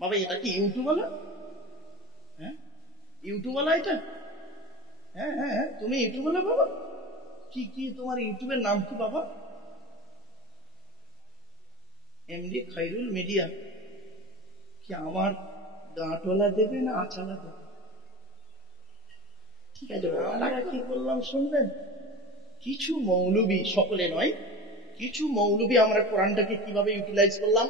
বাবা এটা কি ইউটিউব ওয়ালা? হ্যাঁ ইউটিউব ওয়ালা এটা? হ্যাঁ হ্যাঁ হ্যাঁ তুমি ইউটিউব ওয়ালা বাবা? কি কি তোমার ইউটিউবের নাম কি বাবা? MD Khairul media. কি আমার গাঁটওয়ালা দেবে না আচালা দেবে? ঠিক আছে আমরা কি করলাম শুনবেন? কিছু মৌলবী, সকলে নয়, কিছু মৌলবী আমরা কোরআনটাকে কিভাবে ইউটিলাইজ করলাম,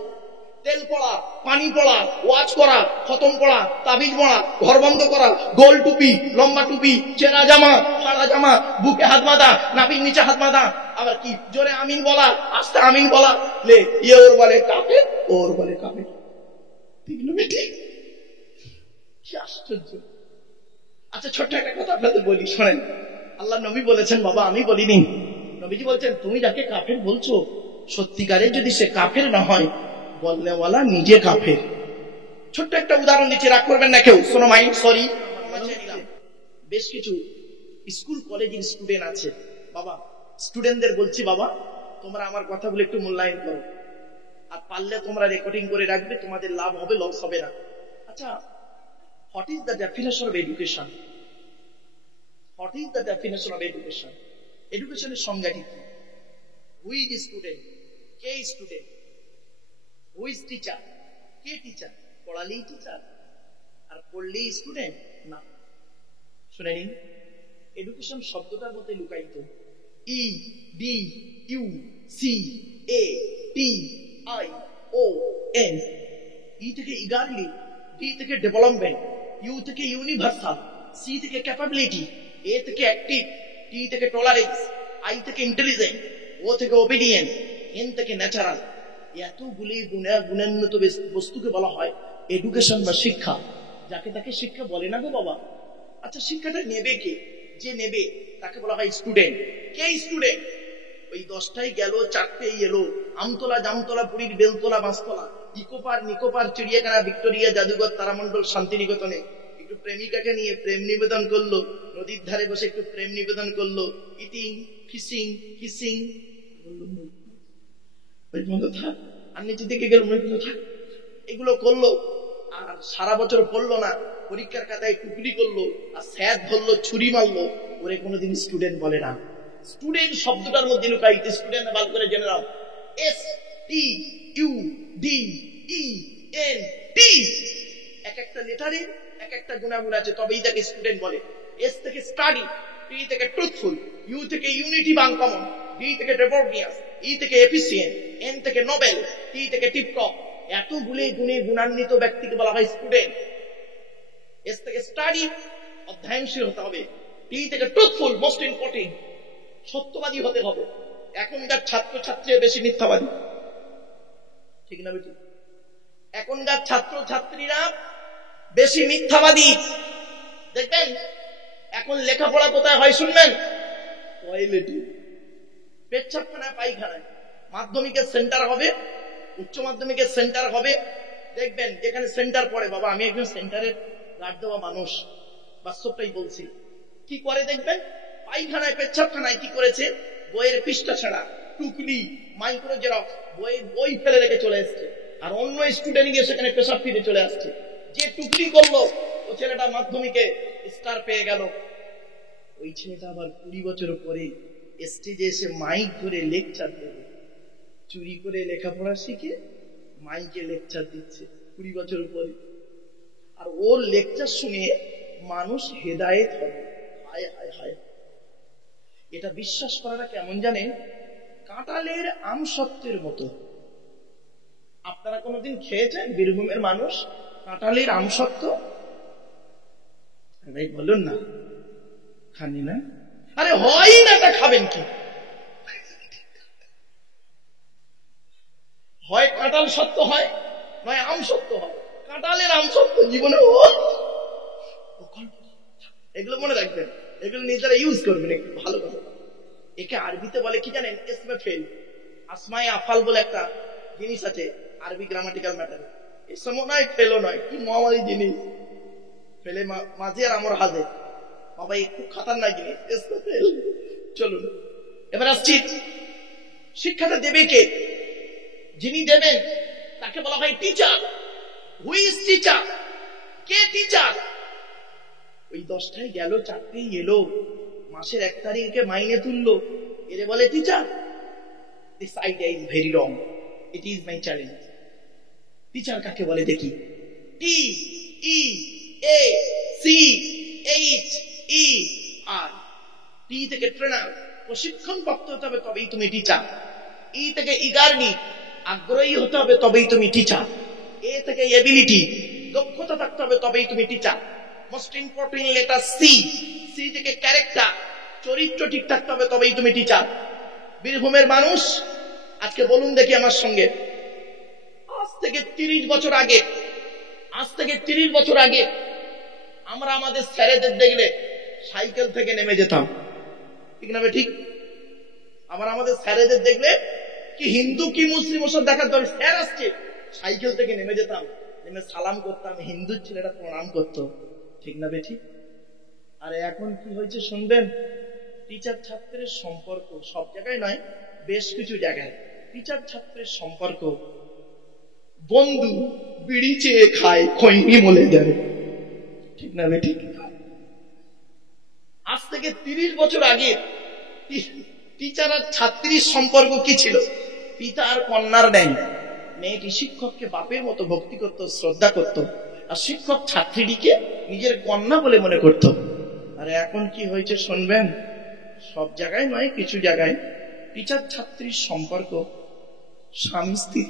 তেল পড়া, পানি পড়া, ওয়াজ করা, খতম পড়া, তাবিজ পড়া, ঘর বন্ধ করা, গোল টুপি, লম্বা টুপি, চেরা জামা, সাদা জামা, বুকে হাত বাঁধা, নাভির নিচে হাত বাঁধা, আবার কি জোরে আমিন বলা, আস্তে আমিন বলা, লে ইয়ে ওর বলে কাফের, ওর বলে কাফের। ঠিক না বেটি? কি আশ্চর্য। আচ্ছা ছোট্ট একটা কথা আপনাদের বলি, শোনেন। আল্লাহ নবী বলেছেন, বাবা আমি বলিনি, নবীজি বলছেন তুমি যাকে কাফের বলছো সত্যিকারের যদি সে কাফের না হয়, বলনেওয়ালা নিজে কাফের। ছোট্ট একটা উদাহরণ দিচ্ছি, রাগ করবেন না কেউ, শোনো মাইন্ড সরি। বেশ কিছু স্কুল কলেজের স্টুডেন্ট আছে, বাবা স্টুডেন্টদের বলছি, বাবা তোমরা আমার কথাগুলো একটু মূল্যায়ন করো, আর পারলে তোমরা রেকর্ডিং করে রাখবে, তোমাদের লাভ হবে, লস হবে না। আচ্ছা, what is the definition of education? What is the definition of education? এডুকেশনের সংজ্ঞাটি কি? Who is student? কে স্টুডেন্ট? Who is teacher? কে টিচার? পড়ালেই টিচার আর পড়লেই স্টুডেন্ট না। শুনে নিন, এডুকেশন শব্দটার মধ্যে লুকায়িত E D U C A T I O N. E থেকে ইগারলি, ডি থেকে ডেভেলপমেন্ট, ইউ থেকে ইউনিভার্সাল, সি থেকে ক্যাপাবিলিটি, এ থেকে অ্যাক্টিভ, টি থেকে টলারেন্স, আই থেকে ইন্টেলিজেন্ট, ও থেকে ওবিডিয়েন্ট, এন থেকে ন্যাচারাল। এতগুলি গুণান্বিত বস্তুকে বলা হয় এডুকেশন বা শিক্ষা। যাকে তাকে শিক্ষা বলে না গো বাবা। আচ্ছা শিক্ষাটা নেবে কে? যে নেবে তাকে বলা হয় স্টুডেন্ট। কে স্টুডেন্ট? ওই 10টায় গেল, 4টেই এলো, আমতলা জামতলা পুরীর বেলতলা বাঁশতলা, ইকোপার নিকোপার, চিড়িয়াখানা, ভিক্টোরিয়া, জাদুঘর, তারামণ্ডল, শান্তিনিকেতনে একটু প্রেমিকাকে নিয়ে প্রেম নিবেদন করলো, নদীর ধারে বসে একটু প্রেম নিবেদন করলো, ইটিং ফিশিং কিসিং, থাক, আর নিচে দিকে গেল থাক, এগুলো করলো। আর সারা বছর পড়লো না, পরীক্ষার খাতায় টুকরি করলো, আর স্যার ধরলো, ছুরি মারলো, ওরে কোনোদিন স্টুডেন্ট বলে না। স্টুডেন্ট শব্দটার মধ্যে লুকায়িত, স্টুডেন্ট ভালো করে জেনে নাও, S T U D E N T. এক একটা লেটারে এক একটা গুণাগুণ আছে, তবেই তাকে স্টুডেন্ট বলে। এস থেকে স্টাডি, টি থেকে ট্রুথফুল, ইউ থেকে ইউনিটি বা আনকমন, ডি থেকে ডেভোর্নিয়াস, ই থেকে এফিসিয়েন্ট, এন থেকে নোবেল, টি থেকে টিপটপ। এতগুলি গুণে গুণান্বিত ব্যক্তিকে বলা হয় স্টুডেন্ট। এস থেকে স্টাডি, অধ্যয়নশীল হতে হবে। টি থেকে ট্রুথফুল, মোস্ট ইম্পর্টেন্ট, সত্যবাদী হতে হবে। এখনকার ছাত্র ছাত্রী বেশি মিথ্যাবাদী, ঠিক না বেটি? এখনকার ছাত্র ছাত্রীরা বেশি মিথ্যাবাদী। দেখবেন এখন লেখাপড়া কোথায় হয় শুনবেন? টয়লেটে, পেচ্ছাপখানায়, পায়খানায়। মাধ্যমিকের সেন্টার হবে, উচ্চ মাধ্যমিকের সেন্টার হবে, দেখবেন যেখানে সেন্টার পড়ে, বাবা আমি একজন সেন্টারের গার্ড দেওয়া মানুষ, বাস্তবটাই বলছি। কি করে দেখবেন, পায়খানায় পেচ্ছাপখানায় কি করেছে, বইয়ের পৃষ্ঠা ছাড়া, টুকলি, মাইক্রো জেরক্স, বইয়ের বই ফেলে রেখে চলে এসছে, আর অন্য স্টুডেন্ট গিয়ে সেখানে পেশাব ফিরে চলে আসছে। যে টুকলি করলো ও ছেলেটা মাধ্যমিকে স্টার পেয়ে গেল, ওই ছেলেটা আবার 20 বছর পরে স্টেজে এসে মাইক ধরে লেকচার দেবে। চুরি করে লেখাপড়া শিখে মাইকে লেকচার দিচ্ছে 20 বছর পরে, আর ওর লেকচার শুনে মানুষ হেদায়েত হবে। হায় হায় হায়, এটা বিশ্বাস করাটা কেমন জানেন? কাঁঠালের আমসত্ত্বের মতো। আপনারা কোনোদিন খেয়েছেন বীরভূমের মানুষ কাঁঠালের আমসত্ত্ব? ভাই বলুন না, খানি না? আরে হয় না, তা খাবেন কি? হয় কাঁঠাল সত্য হয়, নয় আম সত্য হয়। কাঁঠালের আম সত্য জীবনে এগুলো মনে রাখবেন, এগুলো নিজেরা ইউজ করবেন, একটু ভালো কথা। একে আরবিতে বলে কি জানেন? ইসমে ফেল। আসমায়ে আফাল বলে একটা জিনিস আছে আরবি গ্রামাটিক্যাল ম্যাটারে। ইসমও নয়, ফেলও নয়, কি মহামারী জিনিস। ফেলে মাঝে আর আমর হাজে, বাবা একটু খাতারনাক জিনিস। ইসমে ফেল। চলুন এবার আসছি, শিক্ষাটা দেবে কে? যিনি দেবেন তাকে বলা হয় টিচার। Who is teacher? কে টিচার? ওই 10টায় গেল, 4টেই এলো, মাসের 1 তারিখে মাইনে তুললো, এরে বলে teacher? This idea is very wrong. It is my challenge. Teacher কাকে বলে দেখি? TEACHER। টি থেকে ট্রেনার, প্রশিক্ষণ প্রাপ্ত হতে হবে, তবেই তুমি টিচার। ই থেকে ইগারনি, আগ্রহী হতে হবে, তবেই তুমি টিচার। এ থেকে এবিলিটি, দক্ষতা থাকতে হবে, তবেই তুমি teacher. Most important letter C. C থেকে ক্যারেক্টার, চরিত্র ঠিক থাকতে হবে, তবেই তুমি টিচার। বীরভূমের মানুষ আজকে বলুন দেখি আমার সঙ্গে, আজ থেকে 30 বছর আগে আমরা আমাদের স্যারেদের দেখলে সাইকেল থেকে নেমে যেতাম, ঠিক না? ঠিক। আমরা আমাদের স্যারেদের দেখলে কি হিন্দু কি মুসলিম ওসব দেখার দরকার, স্যার আসছে সাইকেল থেকে নেমে যেতাম, নেমে সালাম করতাম, হিন্দু ছেলেরা প্রণাম করতো, ঠিক না? ঠিক। আরে এখন কি হয়েছে শুনবেন? টিচার ছাত্রের সম্পর্ক সব জায়গায় নয়, বেশ কিছু জায়গায় টিচার ছাত্রের সম্পর্ক বন্ধু বিড়ি চেয়ে খায়, খৈনি মলে যায়, ঠিক না? ঠিক। আজ থেকে 30 বছর আগে টিচার আর ছাত্রীর সম্পর্ক কি ছিল? পিতা আর কন্যার ন্যায়। মেয়েটি শিক্ষককে বাপের মতো ভক্তি করত, শ্রদ্ধা করত, আর শিক্ষক ছাত্রীটিকে নিজের কন্যা বলে মনে করত। আর এখন কি হয়েছে শুনবেন? সব জায়গায় নয়, কিছু জায়গায় টিচার ছাত্রীর সম্পর্ক স্বামী স্ত্রী।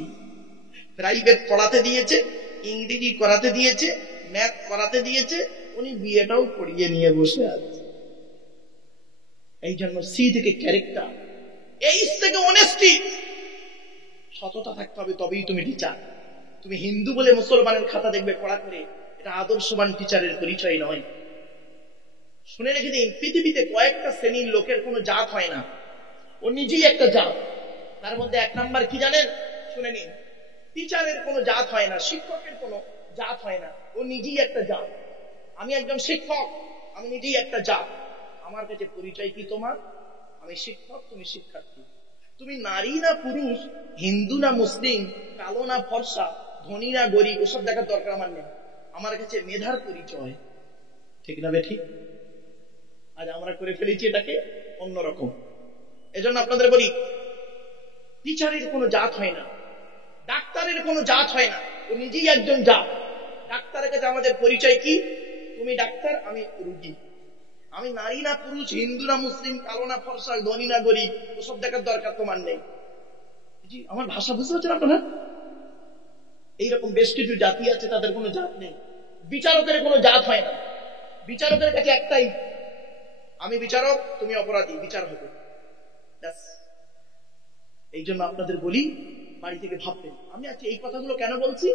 প্রাইভেট পড়াতে দিয়েছে, ইংরেজি করাতে দিয়েছে, ম্যাথ করাতে দিয়েছে, উনি বিয়েটাও পড়িয়ে নিয়ে বসে আছে। এই জন্য সি থেকে ক্যারেক্টার, এইচ থেকে অনেস্টি, সততা থাকতে হবে, তবেই তুমি টিচার। তুমি হিন্দু বলে মুসলমানের খাতা দেখবে পড়া করে, এটা আদর্শবান টিচারের পরিচয় নয়। শুনে রেখে দিন, পৃথিবীতে কয়েকটা শ্রেণীর লোকের কোনো জাত হয় না, ও নিজেই একটা জাত। তার মধ্যে 1 নাম্বার কি জানেন? শুনে নিন, টিচারের কোনো জাত হয় না, শিক্ষকের কোনো জাত হয় না, ও নিজেই একটা জাত। আমি একজন শিক্ষক, আমি নিজেই একটা জাত। আমার কাছে পরিচয় কি তোমার? আমি শিক্ষক, তুমি শিক্ষার্থী। তুমি নারী না পুরুষ, হিন্দু না মুসলিম, কালো না ফর্সা, ধনী না গরিব, ওসব দেখার দরকার আমার নেই। আমার কাছে মেধার পরিচয়, ঠিক না? ঠিক। আজ আমরা করে ফেলেছি এটাকে অন্যরকম। এজন্য আপনাদের বলি, টিচারের কোনো জাত হয় না, ডাক্তারের কোনো জাত হয় না, ও নিজেই একজন জাত। ডাক্তারের কাছে আমাদের পরিচয় কি? তুমি ডাক্তার, আমি রোগী। আমি নারী না পুরুষ, হিন্দু না মুসলিম, কালো না ফর্সা, ধনী না গরিব, ওসব দেখার দরকার তোমার নেই। জি, আমার ভাষা বুঝতে পারছেন আপনারা? এইরকম বেশ কিছু জাতি আছে, তাদের কোনো জাত নেই। বিচারকের কোনো জাত হয় না, বিচারকের কাছে একটাই, আমি বিচারক, তুমি অপরাধী, বিচার হবে। এই জন্য আপনাদের বলি, বাড়ি থেকে ভাববেন আমি আজকে এই কথাগুলো কেন বলছি,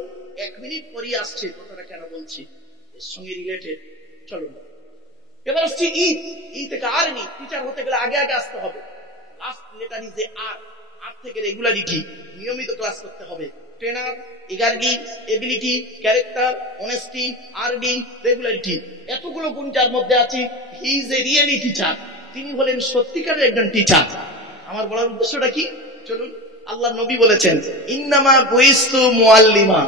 1 মিনিট পরেই আসছে কথাটা কেন বলছি, এর সঙ্গে রিলেটেড। চলুন এবার আসছি ই থেকে আর নি। টিচার হতে গেলে আগে আগে আসতে হবে। Last letter is R. R থেকে রেগুলারিটি, নিয়মিত ক্লাস করতে হবে। ট্রেনার, ইগারডি, এবিলিটি, ক্যারেক্টার, অনেস্টি, আরডি, রেগুলারিটি, এতগুলো গুণ যার মধ্যে আছে, he is a really teacher. তিনি হলেন সত্যিকারের একজন টিচার। আমার বলার উদ্দেশ্যটা কি? চলুন, আল্লাহ নবী বলেছেন, ইন্নামা বুইস্তু মুআল্লিমা।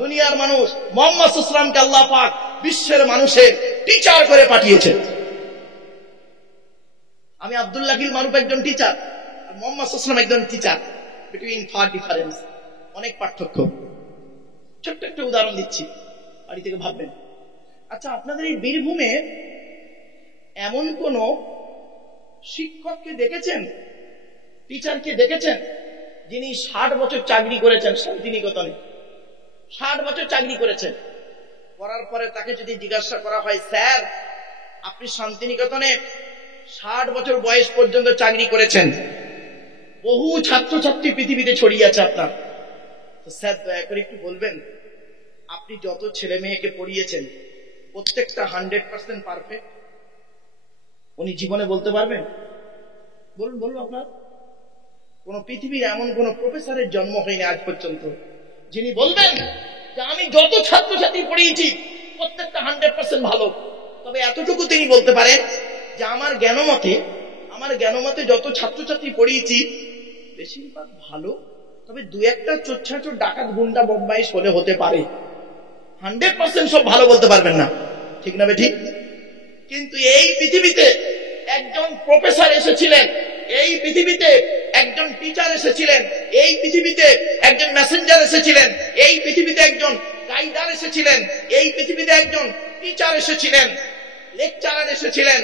দুনিয়ার মানুষ মুহাম্মদ সাল্লাল্লাহু আলাইহি ওয়াসাল্লামকে আল্লাহ পাক বিশ্বের মানুষের টিচার করে পাঠিয়েছেন। আমি আব্দুল্লাহ গিল মারুফ একজন টিচার, আর মুহাম্মদ সাল্লাল্লাহু আলাইহি ওয়াসাল্লাম একজন টিচার। বিটুইন ফার ডিফারেন্স, অনেক পার্থক্য। ছোট্ট একটা উদাহরণ দিচ্ছি, বাড়ি থেকে ভাববেন। আচ্ছা, আপনাদের এই বীরভূমে এমন কোন শিক্ষককে দেখেছেন, টিচারকে দেখেছেন, যিনি 60 বছর চাকরি করেছেন শান্তিনিকেতনে? 60 বছর চাকরি করেছেন। করার পরে তাকে যদি জিজ্ঞাসা করা হয়, স্যার আপনি শান্তিনিকেতনে 60 বছর বয়স পর্যন্ত চাকরি করেছেন, বহু ছাত্রছাত্রী পৃথিবীতে ছড়িয়ে আছে আপনার, তো স্যার দয়া করে একটু বলবেন, আপনি যত ছেলে মেয়েকে পড়িয়েছেন প্রত্যেকটা 100% পারফেক্ট? উনি জীবনে বলতে পারবেন? বলুন বলুন। আপনার কোন পৃথিবীর এমন কোন প্রফেসরের জন্ম হয়নি আজ পর্যন্ত যিনি বলবেন যে আমি যত ছাত্রছাত্রী পড়িয়েছি প্রত্যেকটা 100% ভালো। তবে এতটুকু তিনি বলতে পারেন যে আমার জ্ঞানমতে যত ছাত্রছাত্রী পড়িয়েছি বেশিরভাগ ভালো, তবে 2-1টা চোর ডাকাত গুন্ডা বদমাইশ হলে হতে পারে। 100% সব ভালো বলতে পারবেন না, ঠিক না ঠিক? কিন্তু এই পৃথিবীতে একজন প্রফেসর এসেছিলেন, এই পৃথিবীতে একজন টিচার এসেছিলেন, এই পৃথিবীতে একজন মেসেঞ্জার এসেছিলেন, এই পৃথিবীতে একজন গাইডার এসেছিলেন, এই পৃথিবীতে একজন টিচার এসেছিলেন, লেকচারার এসেছিলেন,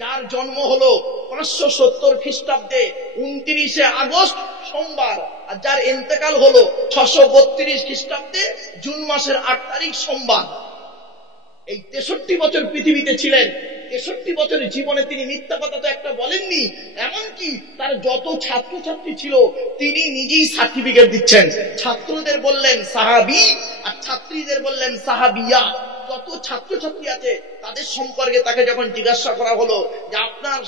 যার জন্ম হলো 570 খ্রিস্টাব্দে 29 আগস্ট সোমবার, আর যার ইন্তেকাল হলো 632 খ্রিস্টাব্দে জুন মাসের 8 তারিখ সোমবার। এই 63 বছর পৃথিবীতে ছিলেন, 63 বছরের জীবনে তিনি মিথ্যা কথা তো একটা বলেননি। এমনকি তার যত ছাত্রছাত্রী ছিল তিনি নিজেই সার্টিফিকেট দিচ্ছেন। ছাত্রদের বললেন সাহাবী আর ছাত্রীদের বললেন সাহাবিয়া। যত ছাত্রছাত্রী আছে তাদের সম্পর্কে তাকে যখন জিজ্ঞাসা করা হলো যে আপনার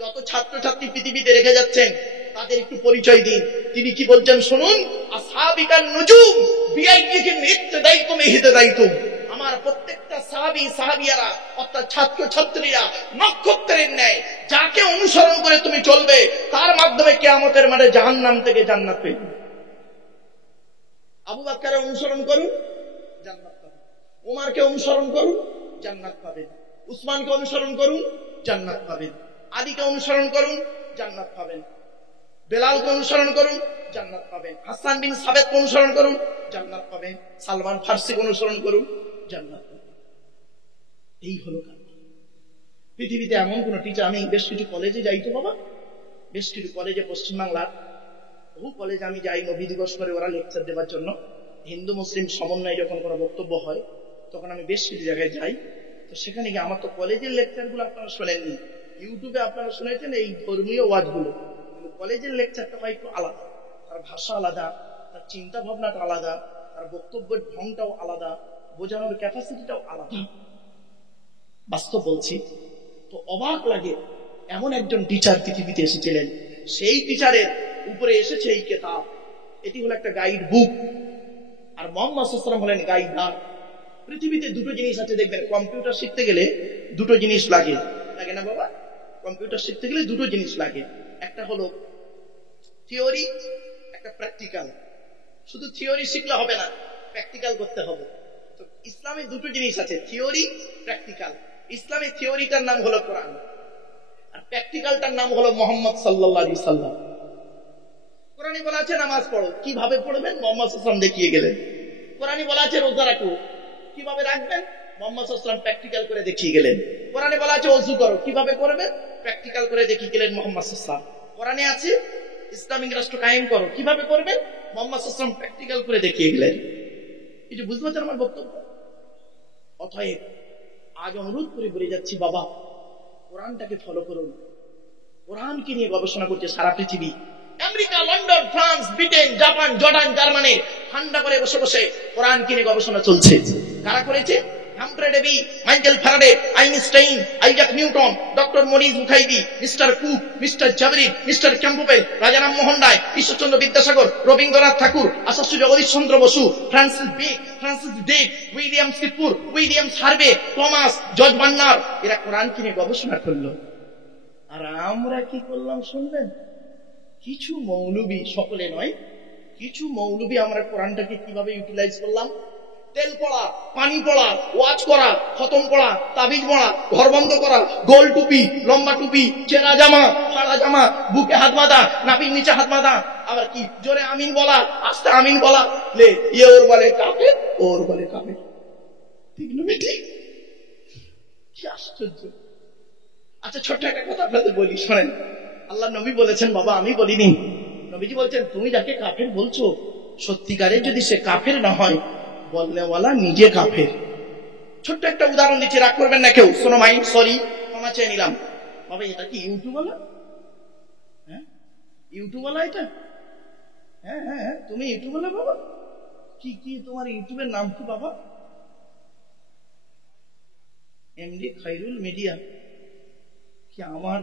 যত ছাত্রছাত্রী পৃথিবীতে রেখে যাচ্ছেন তাদের একটু পরিচয় দিন, তিনি কি বলছেন শুনুন, আসহাবিকান নুজুম বিআইয়িহিম ইক্তাদাইতুম ইহতাদাইতুম। আমার প্রত্যেকটা সাহাবী সাহাবিয়ারা অর্থাৎ ছাত্রছাত্রীরা নক্ষত্রের ন্যায়, যাকে অনুসরণ করে তুমি চলবে তার মাধ্যমে কিয়ামতের মাঠে জাহান্নাম থেকে জান্নাত পেয়ে। আবু বকরের অনুসরণ করুন, জান্নাত পাবেন। উমরকে অনুসরণ করুন, জান্নাত পাবেন। উসমানকে অনুসরণ করুন, জান্নাত পাবেন। আলীকে অনুসরণ করুন, জান্নাত পাবেন। বেলালকে অনুসরণ করুন, জান্নাত পাবেন। হাসান বিন সাবেতকে অনুসরণ করুন, জান্নাত পাবেন। সালমান ফার্সিকে অনুসরণ করুন, জান্নাত পাবেন। এই হলো কাজ। পৃথিবীতে এমন কোন টিচার, আমি বেশ কিছু কলেজে যাই তো বাবা, বেশ কিছু কলেজে পশ্চিমবাংলার বহু কলেজে আমি যাই নবী দিবস করে ওরা লেকচার দেওয়ার জন্য। হিন্দু মুসলিম সমন্বয়ে যখন কোনো বক্তব্য হয় তখন আমি বেশ কিছু জায়গায় যাই। তো সেখানে গিয়ে আমার তো কলেজের লেকচারগুলো আপনারা শোনেননি, ইউটিউবে আপনারা শুনেছেন এই ধর্মীয় ওয়াজগুলো, কিন্তু কলেজের লেকচারটা হয় একটু আলাদা। তার ভাষা আলাদা, তার চিন্তা ভাবনাটা আলাদা, তার বক্তব্যের ঢংটাও আলাদা, বোঝানোর ক্যাপাসিটিটাও আলাদা। বাস্তব বলছি, তো অবাক লাগে এমন একজন টিচার পৃথিবীতে এসেছিলেন। সেই টিচারের উপরে এসেছে এই কিতাব, এটি হলো একটা গাইড বুক, আর মুহাম্মদ সাল্লাল্লাহু আলাইহি ওয়াসাল্লাম হলেন গাইডার। পৃথিবীতে দুটো জিনিস আছে দেখবেন, কম্পিউটার শিখতে গেলে দুটো জিনিস লাগে, লাগে না বাবা? কম্পিউটার শিখতে গেলে দুটো জিনিস লাগে, একটা হলো থিওরি, একটা প্র্যাকটিক্যাল। শুধু থিওরি শিখলে হবে না, প্র্যাকটিক্যাল করতে হবে। তো ইসলামে দুটো জিনিস আছে, থিওরি, প্র্যাকটিক্যাল। ইসলামের থিওরিটার নাম হলো কোরআন, আর প্র্যাকটিক্যালটার নাম হলো মুহাম্মদ সাল্লাল্লাহু আলাইহি সাল্লাম। কোরআনে বলা আছে নামাজ পড়ো, কিভাবে পড়বেন? মুহাম্মদ সাল্লাল্লাহু আলাইহি সাল্লাম দেখিয়ে গেলেন। কোরআনে বলা আছে রোজা রাখো, কিভাবে রাখবেন? মুহাম্মদ সাল্লাল্লাহু আলাইহি সাল্লাম প্র্যাকটিক্যাল করে দেখিয়ে গেলেন। কোরআনে বলা আছে ওযু করো, কিভাবে করবেন? প্র্যাকটিক্যাল করে দেখিয়ে গেলেন মুহাম্মদ সাল্লাল্লাহু আলাইহি সাল্লাম। কোরআনে আছে ইসলামিক রাষ্ট্র কায়েম করো, কিভাবে করবেন? মুহাম্মদ সাল্লাল্লাহু আলাইহি সাল্লাম প্র্যাকটিক্যাল করে দেখিয়ে গেলেন। কিছু বুঝতে পারছেন আমার বক্তব্য? অতএব আজ অনুরোধ করে বলে যাচ্ছি, বাবা কোরআনটাকে ফলো করুন। কোরআনকে নিয়ে গবেষণা করছে সারা পৃথিবী। America, London, France, Britain, Japan, Jordan, Germany ঠান্ডা করে বসে বসে কোরআনকে নিয়ে গবেষণা চলছে। কারা করেছে? Humphry Davy, Michael Faraday, Einstein, Isaac Newton, doctor Morris বুখাইবি, মিস্টার কুক, মিস্টার জাবরিন, mister Campbell, Raja Rammohan Roy, Ishwarchandra Vidyasagar, Rabindranath Tagore, Acharya Jagadish Chandra Bose, Francis বেক, ফ্রান্সিস ডেক, William Shibpur, William Harvey, Thomas, George Bernard, এরা কোরআনকে নিয়ে গবেষণা করলো। আর আমরা কি করলাম শুনবেন? কিছু মৌলবী, সকলে নয়, কিছু মৌলবী আমরা কোরআনটাকে কিভাবে ইউটিলাইজ করলাম। তেল পড়া, পানি পড়া, ওয়াজ করা, খতম পড়া, তাবিজ পড়া, ঘর বন্ধ করা, গোল টুপি, লম্বা টুপি, চেরা জামা, ফাড়া জামা, বুকে হাত বাঁধা, নাভির নিচে হাত বাঁধা, আবার কি জোরে আমিন বলা, আস্তে আমিন বলা, লে ইয়ে ওর বলে কাফের, ওর বলে কাফের। ঠিক না ঠিক? কি আশ্চর্য। আচ্ছা ছোট্ট একটা কথা আপনাদের বলি, শোনেন। আল্লাহ নবী বলেছেন, বাবা আমি বলিনি, নবীজি বলছেন তুমি যাকে কাফের বলছো সত্যিকারের যদি সে কাফের না হয়, বলনেওয়ালা নিজে কাফের। ছোট্ট একটা উদাহরণ দিচ্ছি, রাগ করবেন না কেউ, শোনো মাইন্ড, সরি, ক্ষমা চেয়ে নিলাম। বাবা এটা কি ইউটিউবওয়ালা? হ্যাঁ ইউটিউবওয়ালা এটা? হ্যাঁ হ্যাঁ হ্যাঁ তুমি ইউটিউবওয়ালা বাবা? কি কি তোমার ইউটিউবের নাম কি বাবা? MD Khairul media. কি আমার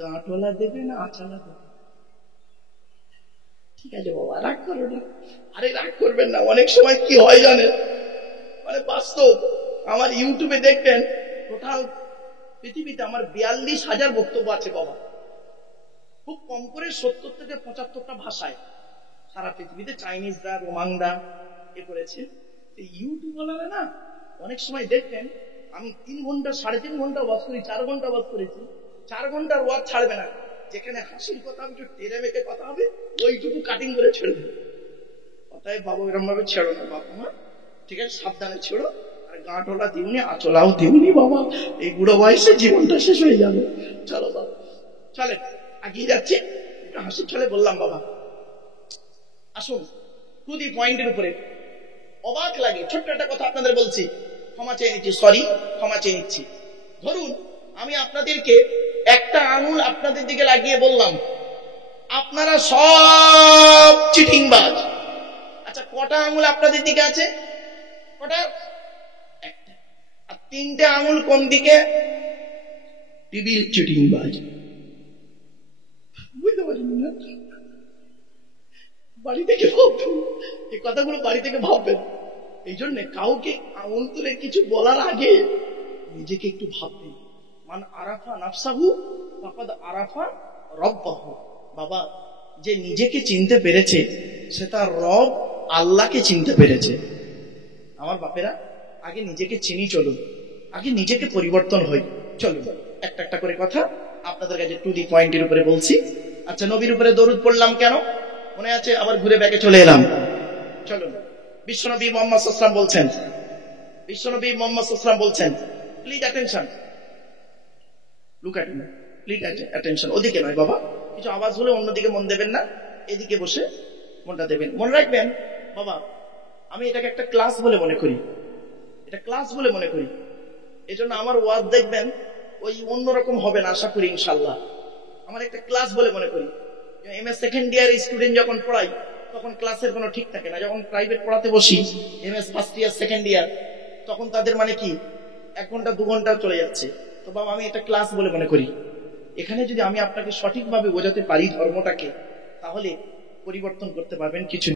গাঁটওয়ালা দেবে না আচালা দেবে? ঠিক আছে বাবা, রাগ করো না। আরে রাগ করবেন না, অনেক সময় কি হয় জানেন, মানে বাস্তব, আমার ইউটিউবে দেখবেন টোটাল পৃথিবীতে আমার 42,000 বক্তব্য আছে বাবা, খুব কম করে 70 থেকে 75টা ভাষায় সারা পৃথিবীতে। চাইনিজরা, রোমাংরা এ করেছে। ইউটিউবওয়ালারা না অনেক সময় দেখবেন আমি 3 ঘন্টা 3.5 ঘন্টা ওয়াজ করি, 4 ঘন্টা ওয়াজ করেছি, 4 ঘন্টার ওয়াজ ছাড়বে না। যেখানে হাসির কথা একটু টেনে মেকে কথা হবে ওইটুকু কাটিং করে ছেড়ে দেবে। অতএব বাবু এরকম ভাবে ছেড়ো না বাবা আমার, ঠিক আছে? সাবধানে ছেড়ো। আর গাঁটলা দিউনি, আঁচলাও দিউনি বাবা, এই বুড়ো বয়সে জীবনটা শেষ হয়ে যাবে। চলো বাবা, চলে আগিয়ে যাচ্ছি। একটু হাসির ছলে বললাম বাবা আসুন টু দি পয়েন্টের উপরে। অবাক লাগে, ছোট্ট একটা কথা আপনাদের বলছি, ক্ষমা চেয়ে নিচ্ছি, সরি, ক্ষমা চেয়ে নিচ্ছি। ধরুন আমি আপনাদেরকে একটা আঙুল আপনাদের দিকে লাগিয়ে বললাম আপনারা সব চিটিংবাজ। আচ্ছা, কটা আঙুল আপনাদের দিকে আছে? কটা? একটা। আর 3টে আঙুল কোন দিকে? টিভির চিটিংবাজ। বুঝতে পারেন না? বাড়ি থেকে ভাববেন এই কথাগুলো, বাড়ি থেকে ভাববেন। এই জন্য কাউকে আঙুল তুলে কিছু বলার আগে নিজেকে একটু ভাববেন। মান আরাফা নাফসাহু ফাকাদ আরাফা রব্বাহু। বাবা, যে নিজেকে চিনতে পেরেছে সে তার রব আল্লাহকে চিনতে পেরেছে। আমার বাপেরা, আগে নিজেকে চিনি, চলুন আগে নিজেকে পরিবর্তন হই। চলুন একটা একটা করে কথা আপনাদের কাছে টু দি পয়েন্টের উপরে বলছি। আচ্ছা, নবীর উপরে দরুদ পড়লাম কেন মনে আছে? আবার ঘুরে ব্যাকে চলে এলাম। চলুন, বিশ্বনবী মুহাম্মদ সাল্লাল্লাহু আলাইহি ওয়াসাল্লাম বলছেন, বিশ্বনবী মুহাম্মদ সাল্লাল্লাহু আলাইহি ওয়াসাল্লাম বলছেন, please attention, look at me, please attention. ওদিকে নয় বাবা, কিছু আওয়াজ হলে অন্যদিকে মন দেবেন না, এদিকে বসে মনটা দেবেন। মনে রাখবেন বাবা, আমি এটাকে একটা ক্লাস বলে মনে করি, এটা ক্লাস বলে মনে করি। এজন্য আমার ওয়াজ দেখবেন ওই অন্যরকম হবে না, আশা করি ইনশাআল্লাহ। আমার একটা ক্লাস বলে মনে করি। এমএ সেকেন্ড ইয়ার স্টুডেন্ট যখন পড়াই তখন ক্লাসের কোনো ঠিক থাকে না। যখন প্রাইভেট পড়াতে বসি MS first year second year, তখন তাদের মানে কি 1 ঘন্টা 2 ঘন্টা চলে যাচ্ছে। তো বাবা, আমি এটা ক্লাস বলে মনে করি। এখানে যদি আমি আপনাকে সঠিকভাবে বোঝাতে পারি ধর্মটাকে, তাহলে পরিবর্তন করতে পারবেন কিছু।